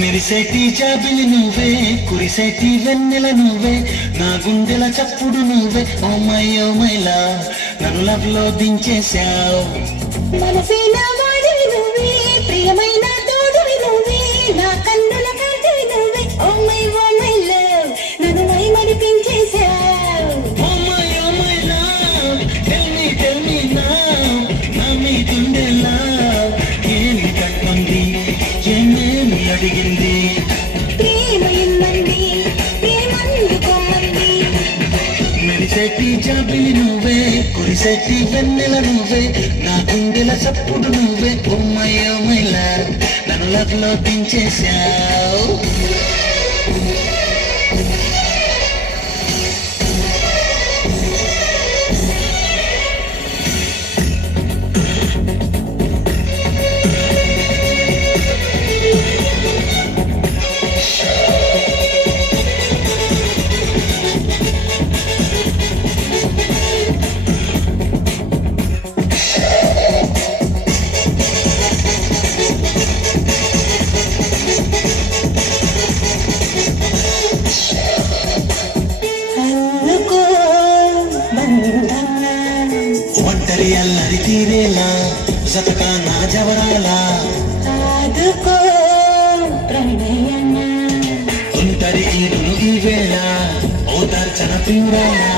మెరిసేటి జాబిలి నువ్వే, కురిసేటి వెన్నెల నువ్వే, నా గుండెల చప్పుడు నువ్వే. ఓ మై లవ్, నన్ను లవ్ లో దించేశావు. మనసే నా వాడివి నువ్వే, ప్రియమైన తోడువి నువ్వే, నా కన్నుల కాంతివి నువ్వే. ఓ మై లవ్, నన్ను మై మరిపించేశావు. Oh my love, tell me now, నా మీదుండే లవ్ ఏమి కట్టుంది, ఏమేమి అడిగింది. ప్రేమ ఇమ్మంది, ప్రేమందుకోమంది. మెరిసేటి జాబిలి నువ్వే, కురిసేటి వెన్నెల నువ్వే, నా గుండెల చప్పుడు నువ్వే. ఓ మై లవ్, నన్ను లవ్ లో దించేశావు. ఒంటరి అల్లరి తీరేలా జతకా నా జవరాలా, ఆదుకో ప్రణయన, ఒంటరి ఈడును ఈ వేళ ఓదార్చన ప్రియురాలా.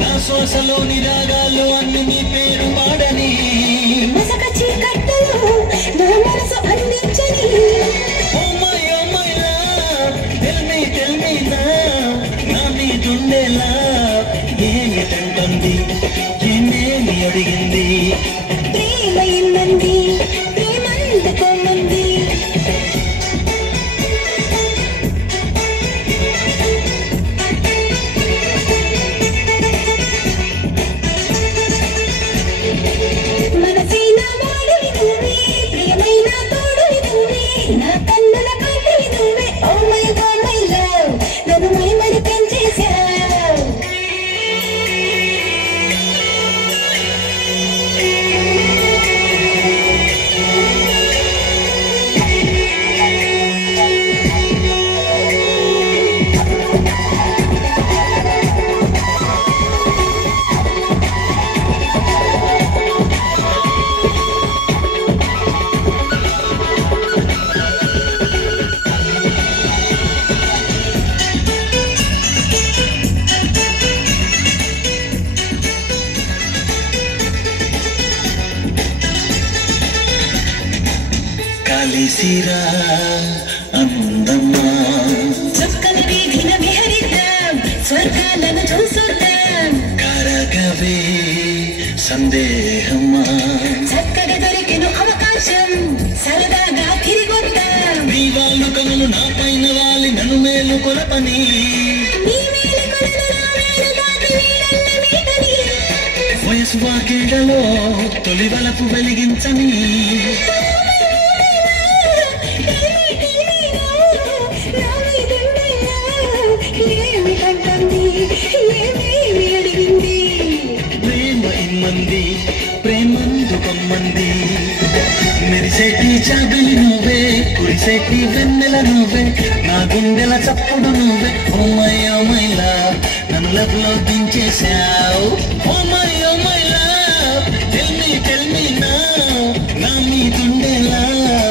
నా శ్వాసలోని రాగాలు అన్ని నీ పేరు పాడని, మసక చీకట్టులో నా మనసు అందించని. Oh my love, tell me now, నా మీదుండే లవ్ ఏమిటంటుంది, ఏమేమి అడిగింది. ప్రేమ ఇమ్మంది, ప్రేమందుకోమంది. మనసే నా వాడివి నువ్వే, ప్రియమైన తోడువి నువ్వే, నా కన్నుల కాంతివి నువ్వే. ఓ మై లవ్, నన్ను మై మరిపించేశావు. కలిసిరా అందమ్మా, చుక్కల వీధిన విహరిద్దాం, స్వర్గాలను చూసుద్దాం. కరగవే సందేహమా, చక్కగా దొరికిన అవకాశం, సరదాగా తిరిగొద్దాం. నీ వాళ్ళు కనులు నా పైన వాలి నన్ను మేలు కొలపని, నీ మేలు కొలను నా మేలు దాటి వీరల్ల మీదని. వయసు వాకేళ్లలో తొలి వలపు వెలిగించని. ప్రేమ ఇమ్మంది, ప్రేమందుకొమ్మంది. మెరిసేటి జాబిలి నువ్వే, కురిసేటి వెన్నెల నువ్వే, నా గుండెల చప్పుడు నువ్వే. ఓ మై లవ్, నన్ను లవ్ లో దించేశావు. Oh my love, tell me now, నా మీదుండే లవ్